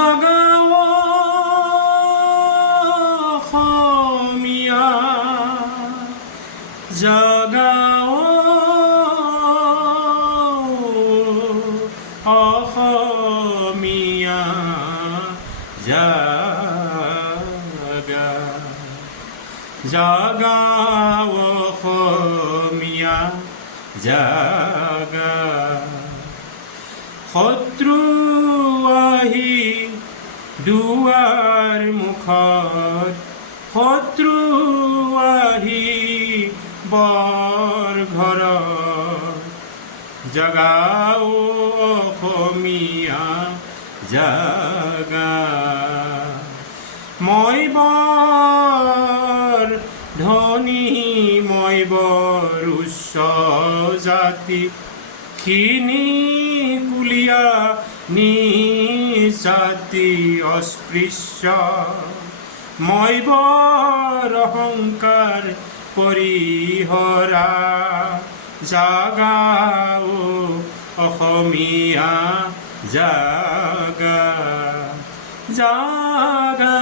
জাগাও অসমীয়া, জাগাও অসমীয়া, জাগা জাগাও অসমীয়া, জাগা। শত্ৰু আহি দুৱাৰ মুখত, শত্ৰু আহি বৰ ঘৰত, জাগাও অসমীয়া, জাগা। মই বৰ ধনী, মই বৰ উচ্চ জাতি, খিনি কুলীয়া নিজাতি অস্পৃশ্য, মই বৰ অহংকাৰ পৰিহৰা, জাগাও অসমীয়া, জাগা জাগা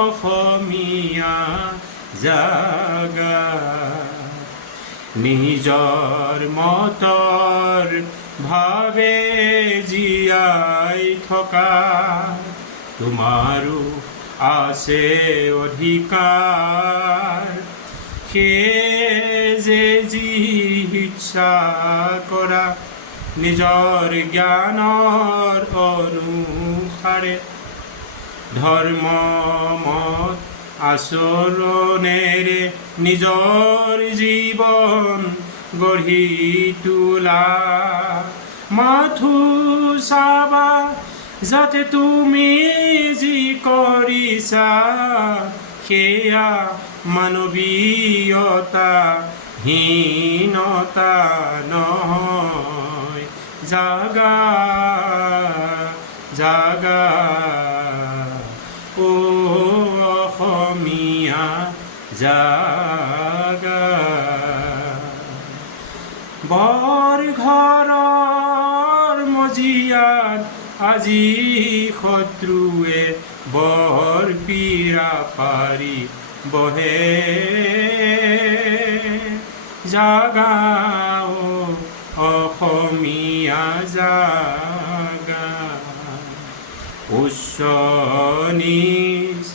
অসমীয়া, জাগা। নিজৰ মতৰ ভাৱে জীয়াই থকা তোমাৰো আছে অধিকাৰ, সেয়ে যে যি ইচ্ছা কৰা নিজৰ জ্ঞানৰ অনুসাৰে, ধৰ্ম মত আচৰণেৰে নিজৰ জীৱন গঢ়ি তোলা। মাথো চাবা যাতে তুমি যি কৰিছা সেয়া মানৱীয়তা হীনতা নহয়, জাগা জাগা অসমীয়া, জাগা। বৰ ঘৰৰ মজিয়াত আজি শত্ৰুৱে বৰ পীৰা পাৰি বহে, জাগাও অসমীয়া, জাগা। উচ্চ নীচ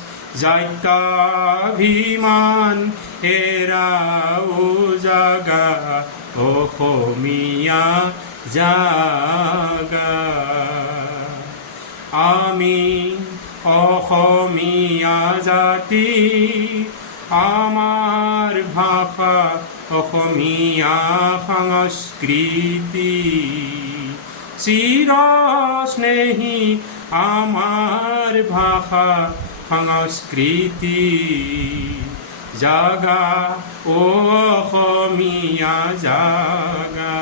জাত্যাভিমান এৰাও, জাগা অসমীয়া, জাগা। আমি অসমীয়া জাতি, আমাৰ ভাষা অসমীয়া সংস্কৃতি, চিৰস্নেহী আমাৰ ভাষা সংস্কৃতি, জাগা অসমীয়া, জাগা।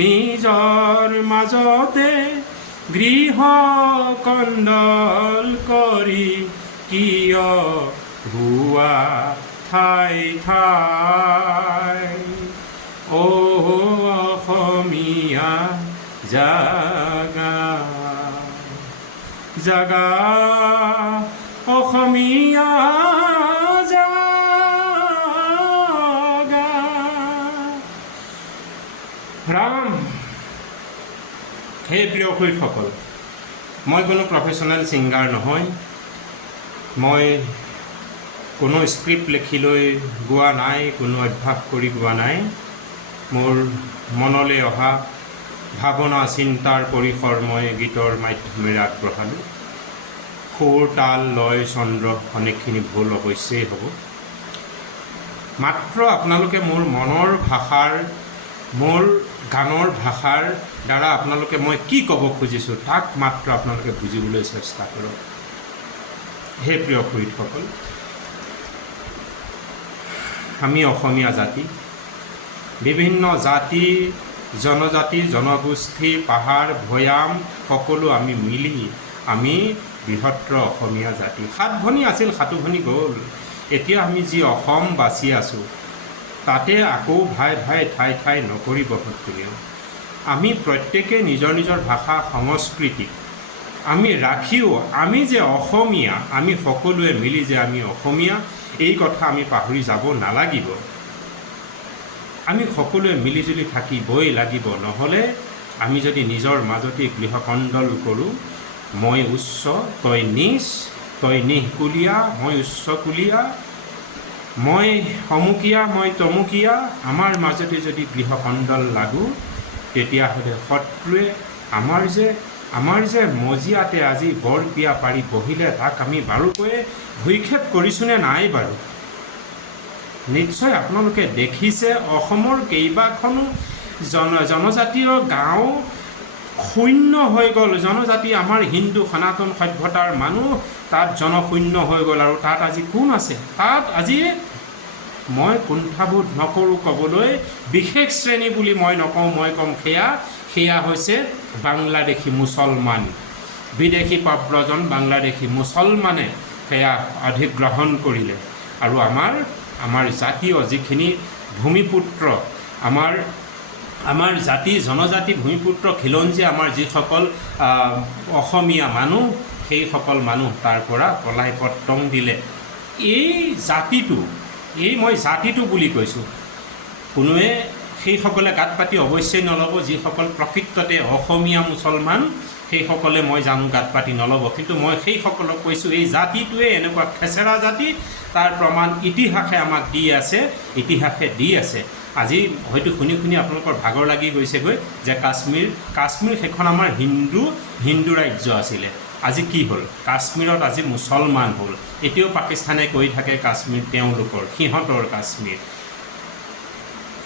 নিজৰ মাজতে গৃহ কণ্ডল কৰি কিয় ভুৱা ঠাই ঠাই, অসমীয়া, জাগা জাগা অসমীয়া, জাগা। ৰাম। হে প্ৰিয় শহীদসকল, মই কোনো প্ৰফেশ্যনেল ছিংগাৰ নহয়, মই কোনো স্ক্ৰিপ্ট লিখি লৈ গোৱা নাই, কোনো অভ্যাস কৰি গোৱা নাই। মোৰ মনলৈ অহা ভাৱনা চিন্তাৰ পৰিসৰ মই গীতৰ মাধ্যমেৰে আগবঢ়ালোঁ। সুৰ তাল লয় চন্দ্ৰ অনেকখিনি ভুল অৱশ্যেই হ'ব, মাত্ৰ আপোনালোকে মোৰ মনৰ ভাষাৰ, মোৰ গানৰ ভাষাৰ দ্বাৰা আপোনালোকে মই কি ক'ব খুজিছোঁ তাক মাত্ৰ আপোনালোকে বুজিবলৈ চেষ্টা কৰক। হে প্ৰিয় শহীদসকল, আমি অসমীয়া জাতি, বিভিন্ন জাতি জনজাতি জনগোষ্ঠী পাহাৰ ভৈয়াম সকলো আমি মিলি আমি বৃহত্তৰ অসমীয়া জাতি। 7 ভনী আছিল, 7 ভনী গ'ল। এতিয়া আমি যি অসম বাচি আছোঁ তাতে আকৌ ভাই ভাই ঠাই ঠাই নকৰিব শত্ৰুৱে। আমি প্ৰত্যেকে নিজৰ নিজৰ ভাষা সংস্কৃতি আমি ৰাখিও আমি যে অসমীয়া, আমি সকলোৱে মিলি যে আমি অসমীয়া, এই কথা আমি পাহৰি যাব নালাগিব। আমি সকলোৱে মিলিজুলি থাকিবই লাগিব, নহ'লে আমি যদি নিজৰ মাজতে গৃহকন্দল কৰোঁ, মই উচ্চ তই নীচ, তই নিঃকুলীয়া মই উচ্চকুলীয়া, মই সমুকীয়া মই তমুকীয়া, আমাৰ মাজতে যদি গৃহকন্দল লাগোঁ, তেতিয়াহ'লে শত্ৰুৱে আমাৰ যে মজিয়াতে আজি বৰ বিয়া পাৰি বহিলে তাক আমি বাৰুকৈ ভূক্ষেপ কৰিছোঁনে নাই বাৰু? নিশ্চয় আপোনালোকে দেখিছে অসমৰ কেইবাখনো জনজাতীয় গাঁও শূন্য হৈ গ'ল। জনজাতি আমাৰ হিন্দু সনাতন সভ্যতাৰ মানুহ তাত জনশূন্য হৈ গ'ল। আৰু তাত আজি কোন আছে? তাত আজি মই কুণ্ঠাবোধ নকৰোঁ ক'বলৈ, বিশেষ শ্ৰেণী বুলি মই নকওঁ, মই ক'ম সেয়া হৈছে বাংলাদেশী মুছলমান, বিদেশী প্ৰব্ৰজন বাংলাদেশী মুছলমানে সেয়া অধিগ্ৰহণ কৰিলে। আৰু আমাৰ জাতীয় যিখিনি ভূমিপুত্ৰ, আমাৰ জনজাতি ভূমিপুত্ৰ খিলঞ্জীয়া আমাৰ যিসকল অসমীয়া মানুহ, সেইসকল মানুহ তাৰ পৰা পলাই পত্তং দিলে। মই জাতিটো বুলি কৈছোঁ। কোনোৱে সেইসকলে গাত পাতি অৱশ্যেই নল'ব, যিসকল প্ৰকৃততে অসমীয়া মুছলমান সেইসকলে মই জানো গাত পাতি নল'ব, কিন্তু মই সেইসকলক কৈছোঁ এই জাতিটোৱে এনেকুৱা খেচেৰা জাতি, তাৰ প্ৰমাণ ইতিহাসে আমাক দি আছে। আজি হয়তো শুনি আপোনালোকৰ ভাগৰ লাগি গৈছেগৈ যে কাশ্মীৰ সেইখন আমাৰ হিন্দু ৰাজ্য আছিলে, আজি কি হ'ল? কাশ্মীৰত আজি মুছলমান হ'ল। এতিয়াও পাকিস্তানে কৈ থাকে কাশ্মীৰ তেওঁলোকৰ, সিহঁতৰ কাশ্মীৰ।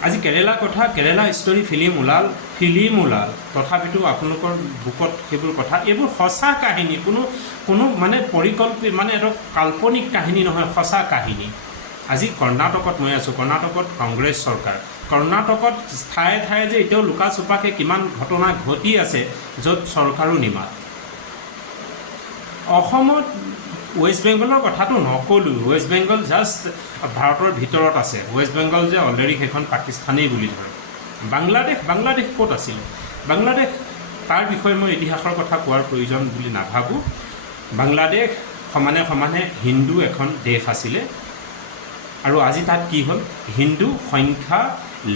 আজি কেৰেলা ষ্টৰী ফিল্ম ওলাল, তথাপিতো আপোনালোকৰ বুকত সেইবোৰ কথা, এইবোৰ সঁচা কাহিনী, কোনো মানে পৰিকল্পিত মানে এটা কাল্পনিক কাহিনী নহয়, সঁচা কাহিনী। আজি কৰ্ণাটকত মই আছোঁ, কৰ্ণাটকত কংগ্ৰেছ চৰকাৰ, কৰ্ণাটকত ঠায়ে ঠায়ে যে এতিয়াও লুকা চুপাকৈ কিমান ঘটনা ঘটি আছে য'ত চৰকাৰো নিমাত। অসমত ৱেষ্ট বেংগলৰ কথাটো নক'লোঁ, ৱেষ্ট বেংগল জাষ্ট ভাৰতৰ ভিতৰত আছে। ৱেষ্ট বেংগল যে অলৰেডি সেইখন পাকিস্তানেই বুলি ধৰে। বাংলাদেশ ক'ত আছিলে? বাংলাদেশ, তাৰ বিষয়ে মই ইতিহাসৰ কথা কোৱাৰ প্ৰয়োজন বুলি নাভাবোঁ। বাংলাদেশ সমানে হিন্দু এখন দেশ আছিলে, আৰু আজি তাত কি হ'ল? হিন্দু সংখ্যা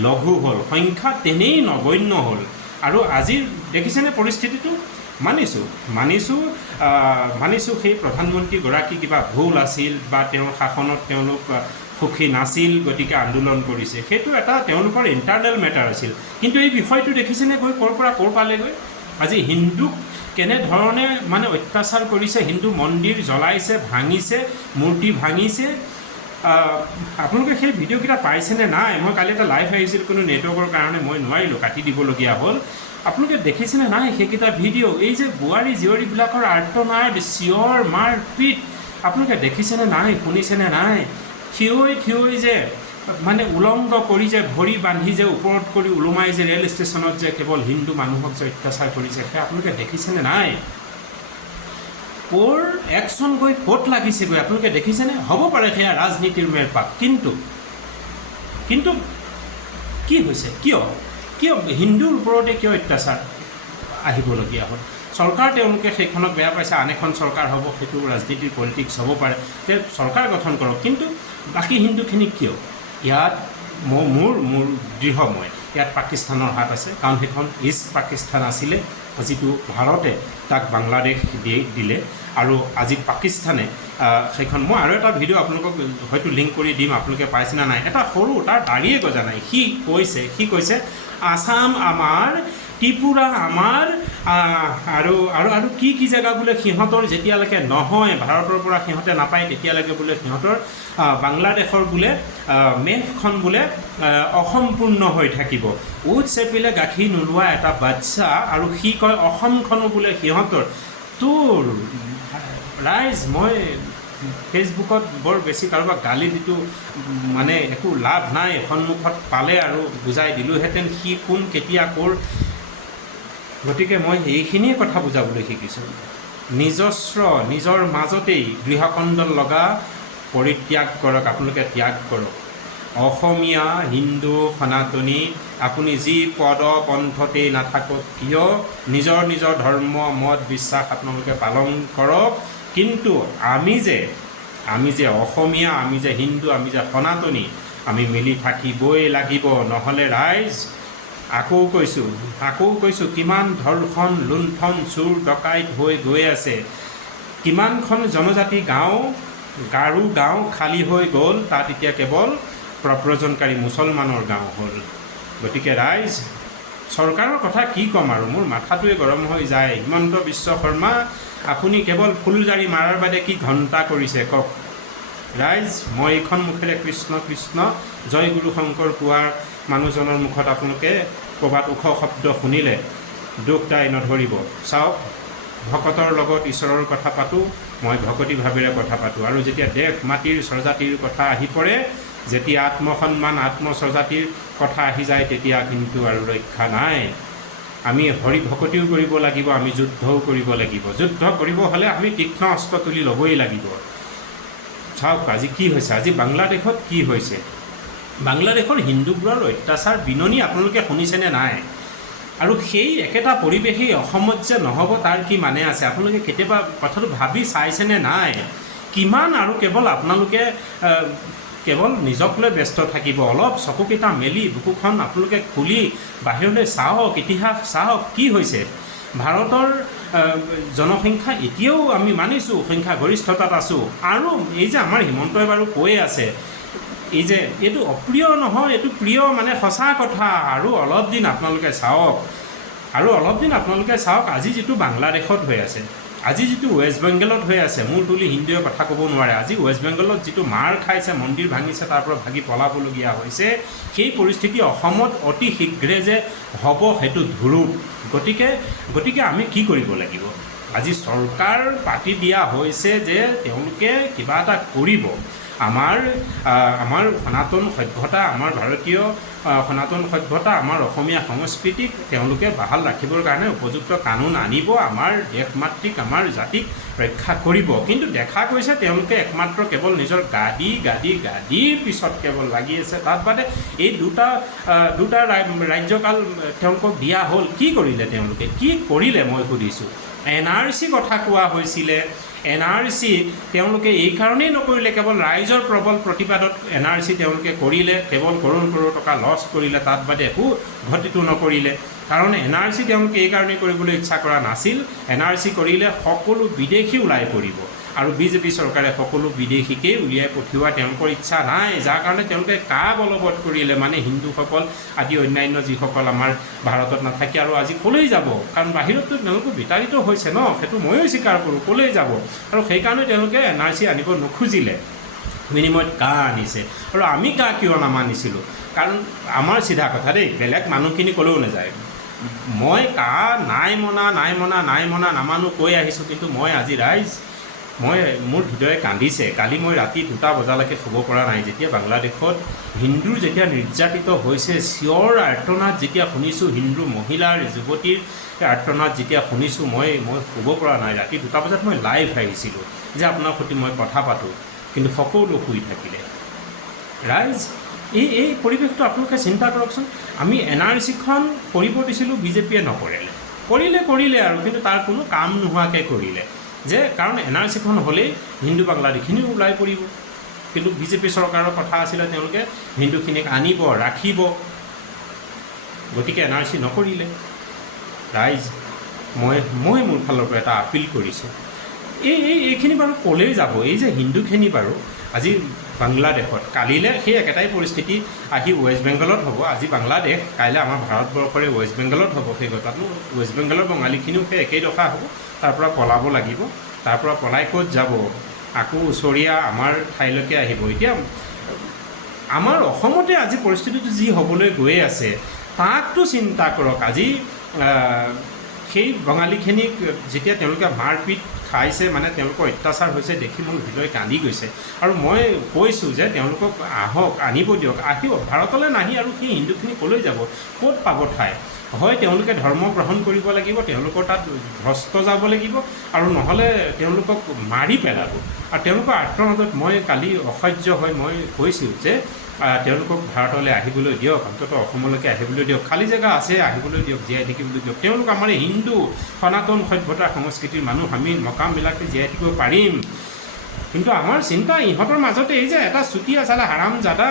লঘু হ'ল, সংখ্যা তেনেই নগণ্য হ'ল। আৰু আজিৰ দেখিছেনে পৰিস্থিতিটো? মানিছোঁ সেই প্ৰধানমন্ত্ৰীগৰাকী কিবা ভুল আছিল বা তেওঁৰ শাসনত তেওঁলোক সুখী নাছিল, গতিকে আন্দোলন কৰিছে। সেইটো এটা তেওঁলোকৰ ইণ্টাৰনেল মেটাৰ আছিল। কিন্তু এই বিষয়টো দেখিছেনে গৈ ক'ৰ পৰা ক'ৰ পালেগৈ? আজি হিন্দুক কেনেধৰণে মানে অত্যাচাৰ কৰিছে, হিন্দু মন্দিৰ জ্বলাইছে, ভাঙিছে, মূৰ্তি ভাঙিছে। আপোনালোকে সেই ভিডিঅ'কেইটা পাইছেনে নাই? মই কালি এটা লাইভ আহিছিল, কোনো নেটৱৰ্কৰ কাৰণে মই নোৱাৰিলোঁ, কাটি দিবলগীয়া হ'ল। আপোনালোকে দেখিছেনে নাই সেইকেইটা ভিডিঅ'? এই যে বোৱাৰী জীয়ৰীবিলাকৰ আৰ্তনাদ, চিঞৰ, মাৰপিট, আপোনালোকে দেখিছেনে নাই? শুনিছেনে নাই? থিয়ৈ যে মানে উলংগ কৰি যে ভৰি বান্ধি যে ওপৰত কৰি ওলোমাই যে ৰেল ষ্টেচনত যে কেৱল হিন্দু মানুহক যে অত্যাচাৰ কৰিছে, সেয়া আপোনালোকে দেখিছেনে নাই? ক'ৰ একশ্যন গৈ ক'ত লাগিছেগৈ আপোনালোকে দেখিছেনে? হ'ব পাৰে সেয়া ৰাজনীতিৰ মেৰপাক, কিন্তু কি হৈছে? কিয় হিন্দুৰ ওপৰতে কিয় অত্যাচাৰ আহিবলগীয়া হ'ল? চৰকাৰ তেওঁলোকে সেইখনক বেয়া পাইছে, আন এখন চৰকাৰ হ'ব, সেইটো ৰাজনীতিৰ পলিটিক্স হ'ব পাৰে, তে চৰকাৰ গঠন কৰক, কিন্তু বাকী হিন্দুখিনিক কিয়? ইয়াত মোৰ দৃঢ় ইয়াত পাকিস্তানৰ হাত আছে, কাৰণ সেইখন ইষ্ট পাকিস্তান আছিলে, যিটো ভাৰতে তাক বাংলাদেশ দিলে। আৰু আজি পাকিস্তানে সেইখন, মই আৰু এটা ভিডিঅ' আপোনালোকক হয়তো লিংক কৰি দিম, আপোনালোকে পাইছেনে নাই? এটা সৰু, তাৰ দাড়িয়ে গজা নাই, সি কৈছে আসাম আমাৰ, ত্ৰিপুৰা আমাৰ, আৰু কি জেগা বোলে সিহঁতৰ যেতিয়ালৈকে নহয়, ভাৰতৰ পৰা সিহঁতে নাপায়, তেতিয়ালৈকে বোলে সিহঁতৰ বাংলাদেশৰ বোলে মেপখন বোলে অসম্পূৰ্ণ হৈ থাকিব। উঠ চেপিলে গাখীৰ নোলোৱা এটা বাচ্চা, আৰু সি কয় অসমখনো বোলে সিহঁতৰ। তোৰ ৰাইজ, মই ফেচবুকত বৰ বেছি কাৰোবাক গালি দিটো মানে একো লাভ নাই, সন্মুখত পালে আৰু বুজাই দিলোঁহেঁতেন সি কোন, কেতিয়া, ক'ৰ। গতিকে মই এইখিনিয়ে কথা বুজাবলৈ শিকিছোঁ। নিজৰ মাজতেই গৃহকন্দল লগা পৰিত্যাগ কৰক, আপোনালোকে ত্যাগ কৰক। অসমীয়া, হিন্দু, সনাতনী, আপুনি যি পদ পন্থতেই নাথাকক কিয় নিজৰ নিজৰ ধৰ্ম মত বিশ্বাস আপোনালোকে পালন কৰক, কিন্তু আমি যে অসমীয়া, আমি যে হিন্দু, আমি যে সনাতনী, আমি মিলি থাকিবই লাগিব। নহ'লে ৰাইজ আকৌ কৈছোঁ কিমান ধৰ্ষণ, লুণ্ঠন, চোৰ ডকাইত হৈ গৈ আছে। কিমানখন জনজাতি গাৰো গাঁও খালী হৈ গ'ল, তাত এতিয়া কেৱল প্ৰব্ৰজনকাৰী মুছলমানৰ গাঁও হ'ল। গতিকে ৰাইজ, চৰকাৰৰ কথা কি ক'ম আৰু, মোৰ মাথাটোৱে গৰম হৈ যায়। হিমন্ত বিশ্ব শৰ্মা, আপুনি কেৱল ফুলজাৰি মাৰাৰ বাদে কি ঘণ্টা কৰিছে কওক। ৰাইজ, মই এইখন মুখেৰে কৃষ্ণ কৃষ্ণ জয় গুৰু শংকৰ কোৱাৰ মানুহজনৰ মুখত আপোনালোকে ক'ৰবাত ওখ শব্দ শুনিলে দুখ দাই নধৰিব। চাওক, ভকতৰ লগত ঈশ্বৰৰ কথা পাতোঁ, মই ভকতি ভাৱেৰে কথা পাতোঁ। আৰু যেতিয়া দেশ মাটিৰ স্বজাতিৰ কথা আহি পৰে, যেতিয়া আত্মসন্মান আত্মস্বজাতিৰ কথা আহি যায়, তেতিয়া কিন্তু আৰু ৰক্ষা নাই। আমি হৰি ভকতিও কৰিব লাগিব, আমি যুদ্ধও কৰিব লাগিব। যুদ্ধ কৰিব হ'লে আমি তীক্ষ্ণ অস্ত্ৰ তুলি ল'বই লাগিব। চাওক আজি কি হৈছে, আজি বাংলাদেশত কি হৈছে। বাংলাদেশৰ হিন্দুবোৰৰ অত্যাচাৰ বিননি আপোনালোকে শুনিছেনে নাই? আৰু সেই একেটা পৰিৱেশেই অসমত যে নহ'ব তাৰ কি মানে আছে? আপোনালোকে কেতিয়াবা কথাটো ভাবি চাইছেনে নাই? কিমান আৰু কেৱল আপোনালোকে কেৱল নিজক লৈ ব্যস্ত থাকিব। অলপ চকুকেইটা মেলি বুকুখন আপোনালোকে খুলি বাহিৰলৈ চাওক, ইতিহাস চাওক, কি হৈছে। ভাৰতৰ জনসংখ্যা এতিয়াও আমি মানিছোঁ সংখ্যাগৰিষ্ঠতাত আছোঁ। আৰু এই যে আমাৰ হিমন্তই বাৰু কৈ আছে এই যে এইটো অপ্ৰিয় নহয়, এইটো প্ৰিয়, মানে সঁচা কথা। আৰু অলপ দিন আপোনালোকে চাওক, আজি যিটো বাংলাদেশত হৈ আছে, আজি যিটো ৱেষ্ট বেংগলত হৈ আছে, মূৰ তুলি হিন্দুৱে কথা ক'ব নোৱাৰে। আজি ৱেষ্ট বেংগলত যিটো মাৰ খাইছে, মন্দিৰ ভাঙিছে, তাৰ পৰা ভাগি পলাবলগীয়া হৈছে, সেই পৰিস্থিতি অসমত অতি শীঘ্ৰে যে হ'ব সেইটো ধুৰুপ। গতিকে আমি কি কৰিব লাগিব? আজি চৰকাৰ পাতি দিয়া হৈছে যে তেওঁলোকে কিবা এটা কৰিব। আমাৰ সনাতন সভ্যতা, আমাৰ ভাৰতীয় সনাতন সভ্যতা, আমাৰ অসমীয়া সংস্কৃতিক তেওঁলোকে বাহাল ৰাখিবৰ কাৰণে উপযুক্ত কানুন আনিব, আমাৰ দেশ মাতৃক, আমাৰ জাতিক ৰক্ষা কৰিব। কিন্তু দেখা গৈছে তেওঁলোকে একমাত্ৰ কেৱল নিজৰ গাদীৰ পিছত কেৱল লাগি আছে। তাত বাদে এই দুটা ৰাজ্যকাল তেওঁলোকক দিয়া হ'ল। কি কৰিলে তেওঁলোকে? কি কৰিলে মই সুধিছোঁ। NRC কথা কোৱা হৈছিলে। NRC তেওঁলোকে এই কাৰণেই নকৰিলে, কেৱল ৰাইজৰ প্ৰবল প্ৰতিবাদত NRC তেওঁলোকে কৰিলে, কেৱল কৰোৰ টকা লছ কৰিলে, তাত বাদে একো ঘটিতো নকৰিলে। কাৰণ NRC তেওঁলোকে এই কাৰণেই কৰিবলৈ ইচ্ছা কৰা নাছিল। NRC কৰিলে সকলো বিদেশী ওলাই পৰিব, আৰু বিজেপি চৰকাৰে সকলো বিদেশীকেই উলিয়াই পঠিওৱা তেওঁলোকৰ ইচ্ছা নাই। যাৰ কাৰণে তেওঁলোকে বলবৎ কৰিলে, মানে হিন্দুসকল আদি অন্যান্য যিসকল আমাৰ ভাৰতত নাথাকে আৰু আজি ক'লৈ যাব? কাৰণ বাহিৰততো তেওঁলোকে বিতাড়িত হৈছে ন, সেইটো ময়ো স্বীকাৰ কৰোঁ। ক'লৈ যাব? আৰু সেইকাৰণে তেওঁলোকে NRC আনিব নোখোজিলে, বিনিময়ত আনিছে। আৰু আমি কিয় নামানিছিলোঁ? কাৰণ আমাৰ চিধা কথা দেই, বেলেগ মানুহখিনি ক'লেও নাযায়। মই নাই মনা নামানো কৈ আহিছোঁ, কিন্তু মই আজি ৰাইজ, মোৰ হৃদয়ে কান্দিছে। কালি মই ৰাতি 2টা বজালৈকে শুব পৰা নাই। যেতিয়া বাংলাদেশত হিন্দুৰ যেতিয়া নিৰ্যাতিত হৈছে, চিঞৰ আৰ্তনাদ যেতিয়া শুনিছোঁ, হিন্দু মহিলাৰ যুৱতীৰ আৰ্তনাদ যেতিয়া শুনিছোঁ, মই শুব পৰা নাই। ৰাতি 2টা বজাত মই লাইভ আহিছিলোঁ যে আপোনাৰ সৈতে মই কথা পাতোঁ, কিন্তু সকলো শুই থাকিলে। ৰাইজ, এই পৰিৱেশটো আপোনালোকে চিন্তা কৰকচোন। আমি NRCখন কৰিব দিছিলোঁ, বিজেপিয়ে নকৰিলে। কৰিলে আৰু, কিন্তু তাৰ কোনো কাম নোহোৱাকৈ কৰিলে। যে কাৰণ NRCখন হ'লেই হিন্দু বাংলাদেশীখিনিও ওলাই পৰিব, কিন্তু বিজেপি চৰকাৰৰ কথা আছিলে তেওঁলোকে হিন্দুখিনিক আনিব, ৰাখিব। গতিকে NRC নকৰিলে। ৰাইজ, মই মোৰ ফালৰ পৰা এটা আপিল কৰিছোঁ, এইখিনি বাৰু ক'লেই যাব। এই যে হিন্দুখিনি বাৰু আজি বাংলাদেশত, কালিলৈ সেই একেটাই পৰিস্থিতি আহি ৱেষ্ট বেংগলত হ'ব। আজি বাংলাদেশ, কাইলৈ আমাৰ ভাৰতবৰ্ষৰে ৱেষ্ট বেংগলত হ'ব। সেই কথাটো ৱেষ্ট বেংগলৰ বঙালীখিনিও সেই একেই দশা হ'ব। তাৰ পৰা পলাব লাগিব। তাৰ পৰা পলাই ক'ত যাব? আকৌ ওচৰীয়া আমাৰ ঠাইলৈকে আহিব। এতিয়া আমাৰ অসমতে আজি পৰিস্থিতিটো যি হ'বলৈ গৈ আছে, তাকতো চিন্তা কৰক। আজি সেই বঙালীখিনিক যেতিয়া তেওঁলোকে মাৰপিট খাইছে, মানে তেওঁলোকৰ অত্যাচাৰ হৈছে দেখি মোৰ হৃদয় কান্দি গৈছে। আৰু মই কৈছোঁ যে তেওঁলোকক আহক, আনিব দিয়ক, আহিব। ভাৰতলৈ নাহি আৰু সেই হিন্দুখিনি ক'লৈ যাব? ক'ত পাব ঠাই? হয় তেওঁলোকে ধৰ্ম গ্ৰহণ কৰিব লাগিব, তেওঁলোকৰ তাত ভ্ৰষ্ট যাব লাগিব, আৰু নহ'লে তেওঁলোকক মাৰি পেলাব। আৰু তেওঁলোকৰ আৰ্তনাদত মই কালি অসহ্য হৈ মই কৈছোঁ যে তেওঁলোকক ভাৰতলৈ আহিবলৈ দিয়ক, অন্ততঃ অসমলৈকে আহিবলৈ দিয়ক, খালী জেগা আছে আহিবলৈ দিয়ক, জীয়াই থাকিবলৈ দিয়ক। তেওঁলোক আমাৰ এই হিন্দু সনাতন সভ্যতাৰ সংস্কৃতিৰ মানুহ, আমি মকামিলাকে জীয়াই থাকিব পাৰিম। কিন্তু আমাৰ চিন্তা ইহঁতৰ মাজতে এই যে এটা চুতীয়া চালা হাৰাম জাদা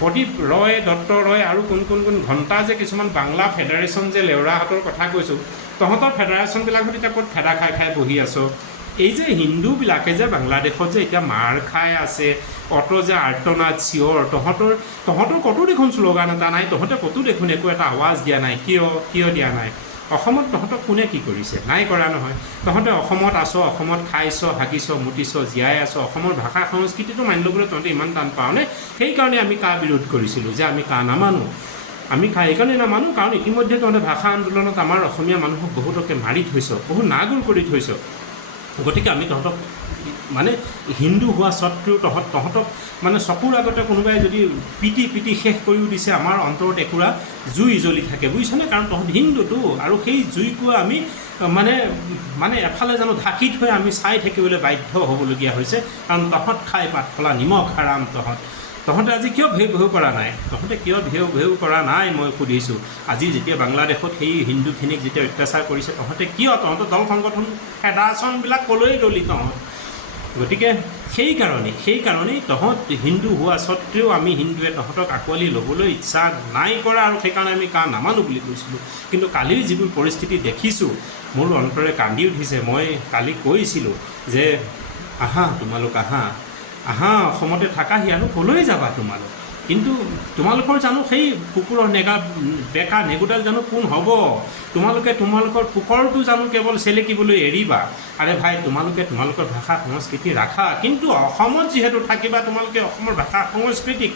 প্ৰদীপ ৰয়, দত্ত ৰয় আৰু কোন ঘণ্টা যে কিছুমান বাংলা ফেডাৰেশ্যন যে লেওৰাহঁতৰ কথা কৈছোঁ, তহঁতৰ ফেডাৰেশ্যনবিলাকত এতিয়া ক'ত ফেদা খাই খাই বহি আছ? এই যে হিন্দুবিলাকে যে বাংলাদেশত যে এতিয়া মাৰ খাই আছে, অত যে আৰ্তনাদ চিঞৰ, তহঁতৰ ক'তো দেখোন শ্লোগান এটা নাই, তহঁতে ক'তো দেখোন একো এটা আৱাজ দিয়া নাই। কিয় দিয়া নাই? অসমত তহঁতক কোনে কি কৰিছে? নাই কৰা নহয়। তহঁতে অসমত আছ, অসমত খাইছ, হাগিছ, মুতিছ, জীয়াই আছ, অসমৰ ভাষা সংস্কৃতিটো মানি ল'বলৈ তহঁতে ইমান টান পাওঁনে? সেইকাৰণে আমি কা বিৰোধ কৰিছিলোঁ যে আমি কা নামানো। আমি কা এইকাৰণে নামানো কাৰণ ইতিমধ্যে তহঁতে ভাষা আন্দোলনত আমাৰ অসমীয়া মানুহক বহুতকে মাৰি থৈছ, বহুত নাগুল কৰি থৈছ। গতিকে আমি তহঁতক মানে হিন্দু হোৱা স্বত্বেও তহঁতক মানে চকুৰ আগতে কোনোবাই যদি পিটি শেষ কৰিও দিছে, আমাৰ অন্তৰত একুৰা জুই জ্বলি থাকে, বুজিছনে? কাৰণ তহঁত হিন্দুটো, আৰু সেই জুইকোৱা আমি মানে এফালে জানো ঢাকি থৈ আমি চাই থাকিবলৈ বাধ্য হ'বলগীয়া হৈছে। কাৰণ তহঁত খাই পাত ফলা নিমখ হাৰাম তহঁতে আজি কিয় ভেউ কৰা নাই? তহঁতে কিয় ভেউ কৰা নাই মই সুধিছোঁ। আজি যেতিয়া বাংলাদেশত সেই হিন্দুখিনিক যেতিয়া অত্যাচাৰ কৰিছে, তহঁতৰ দল সংগঠন ফেডাৰেশ্যনবিলাক ক'লৈ গ'লি তহঁত? গতিকে সেইকাৰণেই তহঁত হিন্দু হোৱা স্বত্বেও আমি হিন্দুৱে তহঁতক আঁকোৱালি ল'বলৈ ইচ্ছা নাই কৰা, আৰু সেইকাৰণে আমি কা নামানো বুলি কৈছিলোঁ। কিন্তু কালিৰ যিবোৰ পৰিস্থিতি দেখিছোঁ, মোৰ অন্তৰে কান্দি উঠিছে। মই কালি কৈছিলোঁ যে তোমালোক আহা অসমতে থাকাহি, আৰু ক'লৈ যাবা তোমালোক? কিন্তু তোমালোকৰ জানো সেই কুকুৰৰ বেকা নেগুডাল জানো কোন হ'ব? তোমালোকৰ পোকৰটো জানো কেৱল চেলেকিবলৈ এৰিবা? আৰে ভাই, তোমালোকৰ ভাষা সংস্কৃতি ৰাখা, কিন্তু অসমত যিহেতু থাকিবা, তোমালোকে অসমৰ ভাষা সংস্কৃতিক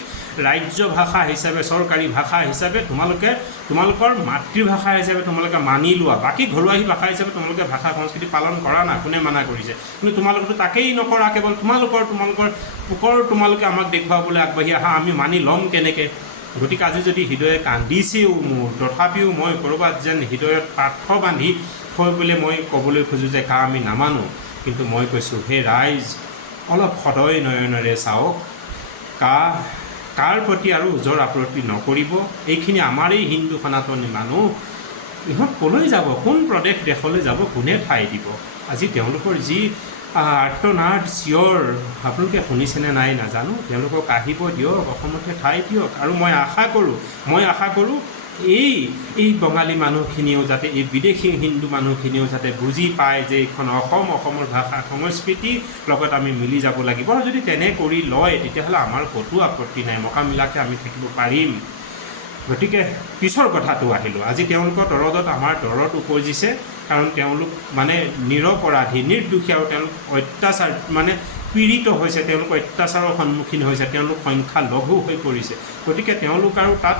ৰাজ্য ভাষা হিচাপে, চৰকাৰী ভাষা হিচাপে তোমালোকৰ মাতৃভাষা হিচাপে তোমালোকে মানি লোৱা। বাকী ঘৰুৱাহী ভাষা হিচাপে তোমালোকে ভাষা সংস্কৃতি পালন কৰা না, কোনে মানা কৰিছে? কিন্তু তোমালোকেতো তাকেই নকৰা, কেৱল তোমালোকৰ পোকৰ তোমালোকে আমাক দেখুৱাবলৈ আগবাঢ়ি আহা, আমি মানি ল'ম কেনেকৈ? গতিকে আজি যদি হৃদয়ে কান্দিছেও মোৰ, তথাপিও মই ক'ৰবাত যেন হৃদয়ত পাৰ্থ বান্ধি থৈ পেলাই মই ক'বলৈ খোজোঁ যে আমি নামানো। কিন্তু মই কৈছোঁ, হে ৰাইজ, অলপ সদয় নয়নেৰে চাওক, কাৰ প্ৰতি আৰু ওজৰ আপত্তি নকৰিব। এইখিনি আমাৰেই হিন্দু সনাতনী মানুহ, ইহঁত ক'লৈ যাব? কোন দেশলৈ যাব? কোনে ঠাই দিব? আজি তেওঁলোকৰ যি আৰ্তনাদ চিঞৰ আপোনালোকে শুনিছেনে নাই নাজানো। তেওঁলোকক আহিব দিয়ক, অসমতে ঠাই দিয়ক। আৰু মই আশা কৰোঁ এই বঙালী মানুহখিনিও যাতে, এই বিদেশী হিন্দু মানুহখিনিও যাতে বুজি পায় যে এইখন অসমৰ ভাষা সংস্কৃতিৰ লগত আমি মিলি যাব লাগিব। আৰু যদি তেনে কৰি লয়, তেতিয়াহ'লে আমাৰ ক'তো আপত্তি নাই, মকামিলাকে আমি থাকিব পাৰিম। গতিকে পিছৰ কথাটো আহিলোঁ। আজি তেওঁলোকৰ দৰদত আমাৰ দৰদ উপজিছে, কাৰণ তেওঁলোক মানে নিৰপৰাধী, নিৰ্দোষী, আৰু তেওঁলোক অত্যাচাৰ মানে পীড়িত হৈছে, তেওঁলোক অত্যাচাৰৰ সন্মুখীন হৈছে, তেওঁলোক সংখ্যালঘু হৈ পৰিছে। গতিকে তেওঁলোক আৰু তাত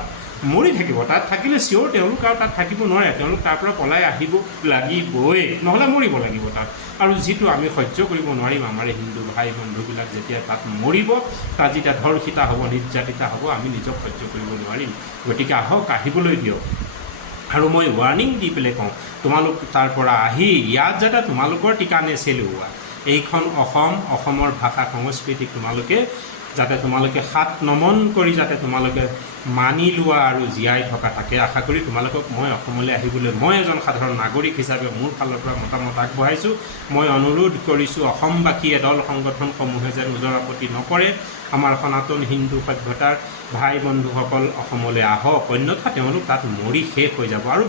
মৰি থাকিব, তাত থাকিলে চিঞৰ তেওঁলোক আৰু তাত থাকিব নোৱাৰে, তেওঁলোক তাৰ পৰা পলাই আহিব লাগিবই, নহ'লে মৰিব লাগিব তাত। আৰু যিটো আমি সহ্য কৰিব নোৱাৰিম, আমাৰ হিন্দু ভাই বন্ধুবিলাক যেতিয়া তাত মৰিব, তাত যেতিয়া ধৰ্ষিতা হ'ব, নিৰ্যাতিতা হ'ব, আমি নিজক সহ্য কৰিব নোৱাৰিম। গতিকে আহিবলৈ দিয়ক। আৰু মই ৱাৰ্ণিং দি পেলাই কওঁ, তোমালোক তাৰ পৰা আহি ইয়াত যাতে তোমালোকৰ ঠিকানে চেলোৱা। এইখন অসমৰ ভাষা সংস্কৃতিক তোমালোকে হাত নমন কৰি যাতে তোমালোকে মানি লোৱা আৰু জীয়াই থকা, তাকে আশা কৰি তোমালোকক মই অসমলৈ আহিবলৈ, মই এজন সাধাৰণ নাগৰিক হিচাপে মোৰ ফালৰ পৰা মতামত আগবঢ়াইছোঁ। মই অনুৰোধ কৰিছোঁ অসমবাসীয়ে, দল সংগঠনসমূহে যেন ওজৰ আপত্তি নকৰে। আমাৰ সনাতন হিন্দু সভ্যতাৰ ভাই বন্ধুসকল অসমলৈ আহক, অন্যথা তেওঁলোক তাত মৰি শেষ হৈ যাব। আৰু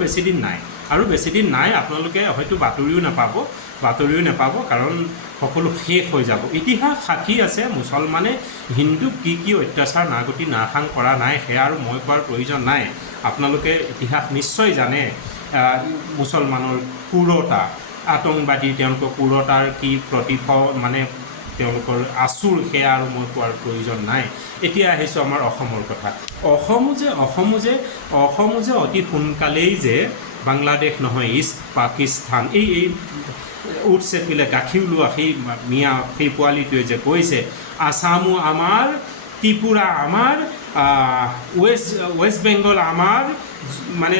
বেছিদিন নাই, আপোনালোকে হয়তো বাতৰিও নাপাব, কাৰণ সকলো শেষ হৈ যাব। ইতিহাস সাক্ষী আছে, মুছলমানে হিন্দুক কি অত্যাচাৰ নাগতি নাশাং কৰা নাই, সেয়া আৰু মই কোৱাৰ প্ৰয়োজন নাই। আপোনালোকে ইতিহাস নিশ্চয় জানে, মুছলমানৰ ক্ৰূৰতা, আতংকবাদীৰ তেওঁলোকৰ ক্ৰূৰতাৰ কি মানে তেওঁলোকৰ আচুৰ, সেয়া আৰু মই কোৱাৰ প্ৰয়োজন নাই। এতিয়া আহিছোঁ আমাৰ অসমৰ কথা। অসমো যে অতি সোনকালেই যে বাংলাদেশ নহয়, ইষ্ট পাকিস্তান, এই উঠ চেপিলে গাখীৰ ওলোৱা সেই পোৱালিটোৱে যে কৈছে, আসামো আমাৰ, ত্ৰিপুৰা আমাৰ, ৱেষ্ট বেংগল আমাৰ, মানে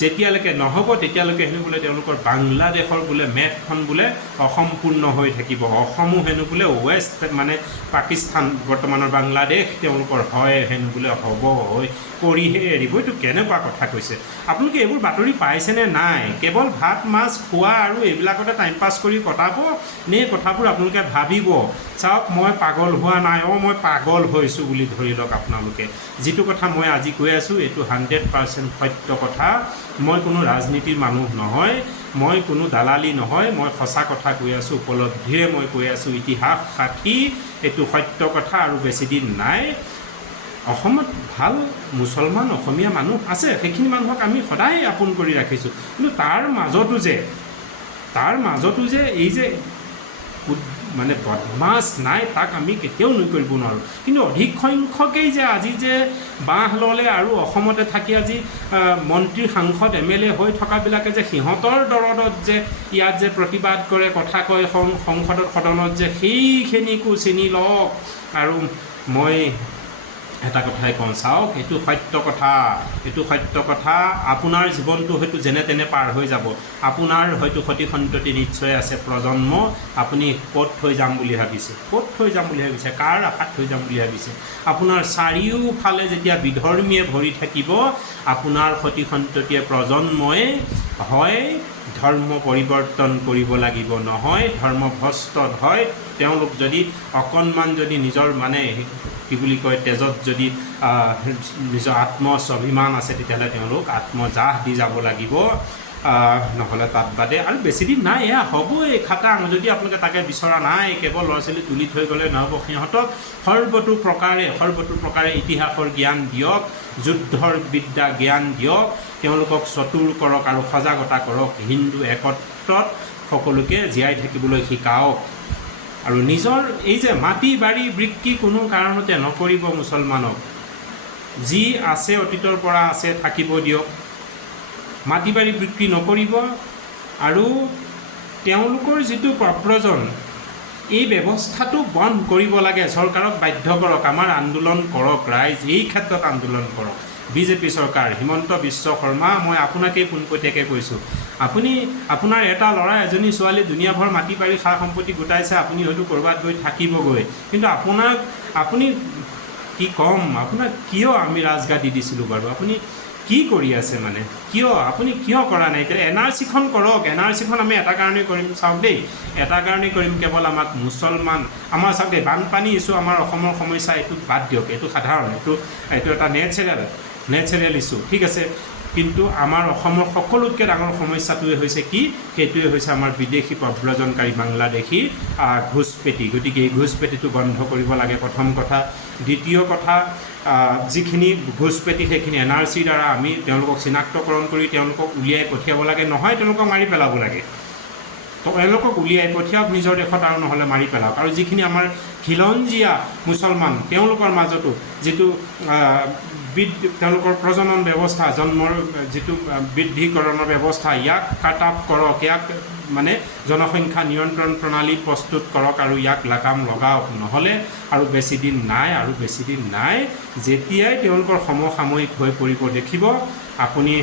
যেতিয়ালৈকে নহ'ব তেতিয়ালৈকে হেনো বোলে তেওঁলোকৰ বাংলাদেশৰ বোলে মেপখন বোলে অসম্পূৰ্ণ হৈ থাকিব। অসমো হেনো বোলে ৱেষ্ট মানে পাকিস্তান বৰ্তমানৰ বাংলাদেশ তেওঁলোকৰ হয় হেনো বোলে হ'ব হৈ কৰিহে এৰিব। এইটো কেনেকুৱা কথা কৈছে? আপোনালোকে এইবোৰ বাতৰি পাইছেনে নাই? কেৱল ভাত মাছ খোৱা আৰু এইবিলাকতে টাইম পাছ কৰি কটাব নে কথাবোৰ আপোনালোকে ভাবিব? চাওক, মই পাগল হোৱা নাই, মই পাগল হৈছোঁ বুলি ধৰি লওক আপোনালোকে। যিটো কথা মই আজি কৈ আছোঁ এইটো 100% সত্য কথা। মই কোনো ৰাজনীতিৰ মানুহ নহয়, মই কোনো দালালি নহয়, মই সঁচা কথা কৈ আছোঁ, উপলব্ধিৰে মই কৈ আছোঁ, ইতিহাস সাক্ষী, এইটো সত্য কথা। আৰু বেছিদিন নাই, অসমত ভাল মুছলমান অসমীয়া মানুহ আছে, সেইখিনি মানুহক আমি সদায় আপোন কৰি ৰাখিছোঁ। কিন্তু তাৰ মাজতো যে এই যে মানে বদমাছ নাই, তাক আমি কেতিয়াও নুই কৰিব নোৱাৰোঁ। কিন্তু অধিক সংখ্যকেই যে আজি যে বাঁহ ল'লে আৰু অসমতে থাকি আজি মন্ত্ৰী সাংসদ MLA হৈ থকাবিলাকে যে সিহঁতৰ দৰদত যে ইয়াত যে প্ৰতিবাদ কৰে, কথা কয় সংসদত সদনত, যে সেইখিনিকো চিনি লওক। আৰু মই এটা কথাই কওঁ, চাওক, এইটো সত্য কথা, এইটো সত্য কথা। আপোনাৰ জীৱনটো হয়তো যেনে তেনে পাৰ হৈ যাব, আপোনাৰ হয়তো সতি সন্ততি নিশ্চয় আছে, প্ৰজন্ম। আপুনি ক'ত থৈ যাম বুলি ভাবিছে? ক'ত থৈ যাম বুলি ভাবিছে? কাৰ আশাত থৈ যাম বুলি ভাবিছে? আপোনাৰ চাৰিওফালে যেতিয়া বিধৰ্মীয়ে ভৰি থাকিব, আপোনাৰ সতি সন্ততিয়ে প্ৰজন্মই হয় ধৰ্ম পৰিৱৰ্তন কৰিব লাগিব, নহয় ধৰ্মভ্ৰষ্ট হয়। তেওঁলোক যদি অকণমান যদি নিজৰ মানে কি বুলি কয় তেজত যদি নিজৰ আত্মস্বাভিমান আছে, তেতিয়াহ'লে তেওঁলোক আত্মজাহ দি যাব লাগিব, নহ'লে তাত বাদে। আৰু বেছিদিন নাই, এয়া হ'বই খাটাং। যদি আপোনালোকে তাকে বিচৰা নাই, কেৱল ল'ৰা ছোৱালী তুলি থৈ গ'লে নহ'ব। সিহঁতক সৰ্বতো প্ৰকাৰে ইতিহাসৰ জ্ঞান দিয়ক, যুদ্ধৰ বিদ্যা জ্ঞান দিয়ক, তেওঁলোকক চতুৰ কৰক আৰু সজাগতা কৰক। হিন্দু একত্ৰত সকলোকে জীয়াই থাকিবলৈ শিকাওক। আৰু নিজৰ এই যে মাটি বাৰী বিক্ৰী কোনো কাৰণতে নকৰিব মুছলমানক। যি আছে অতীতৰ পৰা আছে, থাকিব দিয়ক। মাটি বাৰী বিক্ৰী নকৰিব। আৰু তেওঁলোকৰ যিটো প্ৰব্ৰজন, এই ব্যৱস্থাটো বন্ধ কৰিব লাগে। চৰকাৰক বাধ্য কৰক, আমাৰ আন্দোলন কৰক, ৰাইজ এই ক্ষেত্ৰত আন্দোলন কৰক। বিজেপি চৰকাৰ, হিমন্ত বিশ্ব শৰ্মা, মই আপোনাকেই পোনপটীয়াকৈ কৈছোঁ, আপুনি আপোনাৰ এটা ল'ৰা এজনী ছোৱালী দুনিয়াভৰ মাটি বাৰী সা সম্পত্তি গোটাইছে, আপুনি হয়তো ক'ৰবাত গৈ থাকিবগৈ। কিন্তু আপুনি কি ক'ম, আপোনাক কিয় আমি ৰাজগাদ দি দিছিলোঁ বাৰু? আপুনি কি কৰি আছে মানে? আপুনি কিয় কৰা নাই? এতিয়া NRCখন কৰক। NRCখন আমি এটা কাৰণেই কৰিম, চাওক দেই, এটা কাৰণেই কৰিম, কেৱল আমাক মুছলমান, আমাৰ চাওক দেই, বানপানী ইছ্যু আমাৰ অসমৰ সমস্যা, এইটো বাদ দিয়ক, এইটো সাধাৰণ, এইটো এটা নেচাৰেল ইছ্যু, ঠিক আছে। কিন্তু আমাৰ অসমৰ সকলোতকৈ ডাঙৰ সমস্যাটোৱে হৈছে কি? সেইটোৱে হৈছে আমাৰ বিদেশী প্ৰব্ৰজনকাৰী বাংলাদেশী ঘোষপেটী। গতিকে এই ঘোষপেটীটো বন্ধ কৰিব লাগে, প্ৰথম কথা। দ্বিতীয় কথা, যিখিনি ঘোষপেটী সেইখিনি NRCৰ দ্বাৰা আমি তেওঁলোকক চিনাক্তকৰণ কৰি তেওঁলোকক উলিয়াই পঠিয়াব লাগে, নহয় তেওঁলোকক মাৰি পেলাব লাগে। তো এওঁলোকক উলিয়াই পঠিয়াওক নিজৰ দেশত, আৰু নহ'লে মাৰি পেলাওক। আৰু যিখিনি আমাৰ খিলঞ্জীয়া মুছলমান, তেওঁলোকৰ মাজতো যিটো তেওঁলোকৰ প্ৰজনন ব্যৱস্থা, জন্মৰ যিটো বৃদ্ধিকৰণৰ ব্যৱস্থা, ইয়াক কাট আপ কৰক, ইয়াক মানে জনসংখ্যা নিয়ন্ত্ৰণ প্ৰণালী প্ৰস্তুত কৰক আৰু ইয়াক লাগাম লগাওক। নহ'লে আৰু বেছিদিন নাই, যেতিয়াই তেওঁলোকৰ সমসাময়িক হৈ পৰিব দেখিব, আপুনি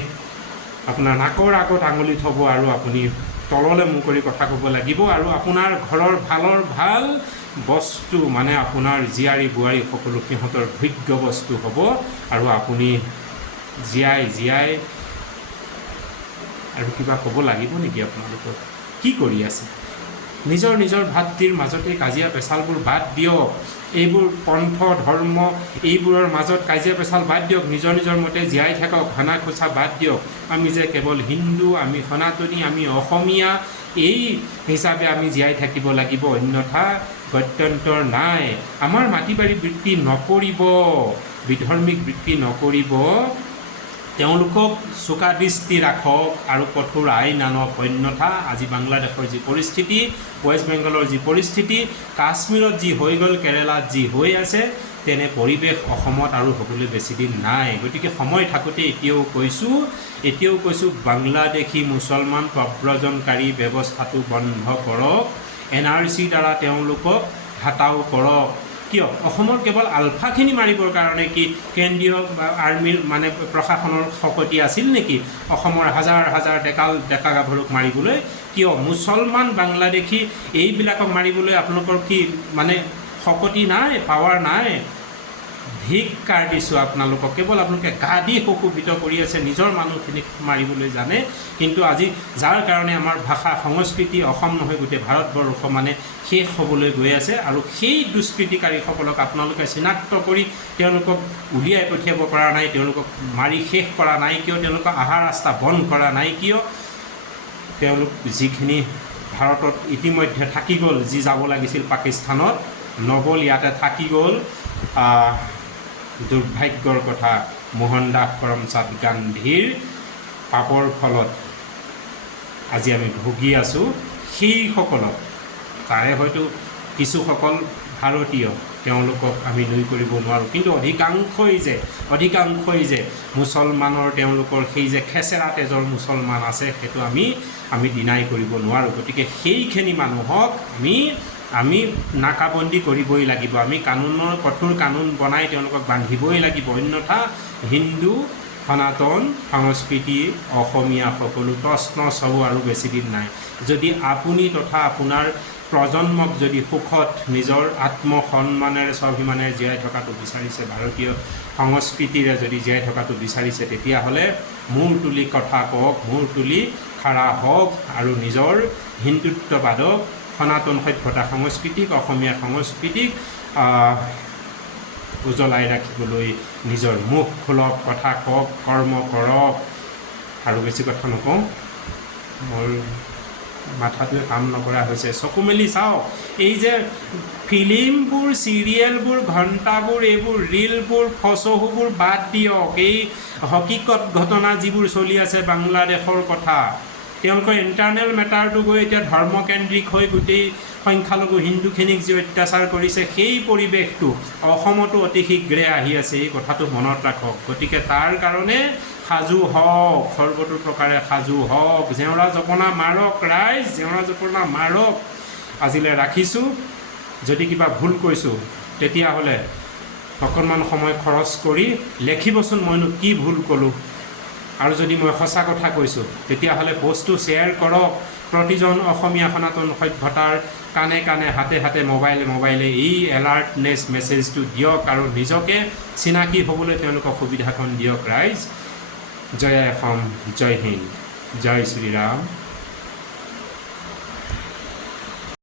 আপোনাৰ নাকৰ আগত আঙুলি থ'ব আৰু আপুনি তললৈ মূৰ কৰি কথা ক'ব লাগিব। আৰু আপোনাৰ ঘৰৰ ভাল বস্তু, মানে আপোনাৰ জীয়াৰী বোৱাৰী সকলো সিহঁতৰ ভোগ্য বস্তু হ'ব। আৰু আপুনি জীয়াই আৰু কিবা ক'ব লাগিব নেকি? আপোনালোকক কি কৰি আছে? নিজৰ ভাতৃৰ মাজতে কাজিয়া পেচালবোৰ বাদ দিয়ক। এইবোৰ পন্থ ধৰ্ম এইবোৰৰ মাজত কাজিয়া পেচাল বাদ দিয়ক। নিজৰ মতে জীয়াই থাকক, হানা খোচা বাদ দিয়ক। আমি যে কেৱল হিন্দু, আমি সনাতনী, আমি অসমীয়া, এই হিচাপে আমি জীয়াই থাকিব লাগিব, অন্যথা গত্যন্তৰ নাই। আমাৰ মাটি বাৰী বিক্ৰী নকৰিব, বিধৰ্মীক বিক্ৰী নকৰিব। তেওঁলোকক চোকা দৃষ্টি ৰাখক আৰু কঠোৰ আইন আনক, অন্যথা আজি বাংলাদেশৰ যি পৰিস্থিতি, ৱেষ্ট বেংগলৰ যি পৰিস্থিতি, কাশ্মীৰত যি হৈ গ'ল, কেৰেলাত যি হৈ আছে, তেনে পৰিৱেশ অসমত আৰু হ'বলৈ বেছিদিন নাই। গতিকে সময় থাকোঁতে এতিয়াও কৈছোঁ, বাংলাদেশী মুছলমান প্ৰব্ৰজনকাৰী ব্যৱস্থাটো বন্ধ কৰক। NRCৰ দ্বাৰা তেওঁলোকক হাতাও কৰক। কিয় অসমৰ কেৱল আলফাখিনি মাৰিবৰ কাৰণে কি কেন্দ্ৰীয় আৰ্মিৰ মানে প্ৰশাসনৰ শকতি আছিল নেকি অসমৰ হাজাৰ হাজাৰ ডেকা গাভৰুক মাৰিবলৈ? কিয় মুছলমান বাংলাদেশী এইবিলাকক মাৰিবলৈ আপোনালোকৰ কি মানে শকতি নাই, পাৱাৰ নাই? ধিক্কাৰ দিছোঁ আপোনালোকক। কেৱল আপোনালোকে গা দি সুশোভিত কৰি আছে, নিজৰ মানুহখিনিক মাৰিবলৈ জানে। কিন্তু আজি যাৰ কাৰণে আমাৰ ভাষা সংস্কৃতি অসম নহয় গোটেই ভাৰতবৰ্ষ মানে শেষ হ'বলৈ গৈ আছে, আৰু সেই দুষ্কৃতিকাৰীসকলক আপোনালোকে চিনাক্ত কৰি তেওঁলোকক উলিয়াই পঠিয়াব পৰা নাই, তেওঁলোকক মাৰি শেষ কৰা নাই কিয়? তেওঁলোকক আহাৰ ৰাস্তা বন্ধ কৰা নাই কিয়? তেওঁলোক যিখিনি ভাৰতত ইতিমধ্যে থাকি গ'ল, যি যাব লাগিছিল পাকিস্তানত নগ'ল, ইয়াতে থাকি গ'ল। দুৰ্ভাগ্যৰ কথা, মোহনদাস কৰমচাঁদ গান্ধীৰ পাপৰ ফলত আজি আমি ভুগি আছোঁ। সেইসকলক তাৰে হয়তো কিছুসকল ভাৰতীয়, তেওঁলোকক আমি নুই কৰিব নোৱাৰোঁ, কিন্তু অধিকাংশই যে মুছলমানৰ তেওঁলোকৰ সেই যে খেচেৰা তেজৰ মুছলমান আছে, সেইটো আমি ডিনাই কৰিব নোৱাৰোঁ। গতিকে সেইখিনি মানুহক আমি নাকাবন্দী কৰিবই লাগিব। আমি কঠোৰ কানুন বনাই তেওঁলোকক বান্ধিবই লাগিব, অন্যথা হিন্দু সনাতন সংস্কৃতি অসমীয়া সকলো তছনছ হ'ব আৰু বেছিদিন নাই। যদি আপুনি তথা আপোনাৰ প্ৰজন্মক যদি সুখত নিজৰ আত্মসন্মানেৰে স্বাভিমানেৰে জীয়াই থকাটো বিচাৰিছে, ভাৰতীয় সংস্কৃতিৰে যদি জীয়াই থকাটো বিচাৰিছে, তেতিয়াহ'লে মূৰ তুলি কথা কওক, মূৰ তুলি খাৰা হওক, আৰু নিজৰ হিন্দুত্ববাদক, সনাতন সভ্যতা সংস্কৃতিক, অসমীয়া সংস্কৃতিক উজ্বলাই ৰাখিবলৈ নিজৰ মুখ খোলক, কথা কওক, কৰ্ম কৰক। আৰু বেছি কথা নকওঁ, মোৰ মাথাটোৱে কাম নকৰা হৈছে। চকু মেলি চাওক, এই যে ফিল্মবোৰ, চিৰিয়েলবোৰ, ঘণ্টাবোৰ, এইবোৰ ৰীলবোৰ, ফচহুবোৰ বাদ দিয়ক। এই হকীকত ঘটনা যিবোৰ চলি আছে বাংলাদেশৰ কথা, তেওঁলোকৰ ইণ্টাৰনেল মেটাৰটো গৈ এতিয়া ধৰ্মকেন্দ্ৰিক হৈ গোটেই সংখ্যালঘু হিন্দুখিনিক যি অত্যাচাৰ কৰিছে, সেই পৰিৱেশটো অসমতো অতি শীঘ্ৰে আহি আছে, এই কথাটো মনত ৰাখক। গতিকে তাৰ কাৰণে সাজু হওক, সৰ্বতো প্ৰকাৰে সাজু হওক। জেওৰা জপনা মাৰক ৰাইজ, জেওৰা জপনা মাৰক। আজিলৈ ৰাখিছোঁ। যদি কিবা ভুল কৈছোঁ তেতিয়াহ'লে অকণমান সময় খৰচ কৰি লেখিবচোন মইনো কি ভুল ক'লোঁ, আৰু যদি মই সঁচা কথা কৈছোঁ তেতিয়াহ'লে পষ্টটো শ্বেয়াৰ কৰক। প্ৰতিজন অসমীয়া সনাতন সভ্যতাৰ কাণে কাণে, হাতে হাতে, মোবাইলে এই এলাৰ্টনেছ মেছেজটো দিয়ক, আৰু নিজকে চিনাকি হ'বলৈ তেওঁলোকক সুবিধাকণ দিয়ক ৰাইজ। জয় অসম, জয় হিন্দ, জয় শ্ৰীৰাম।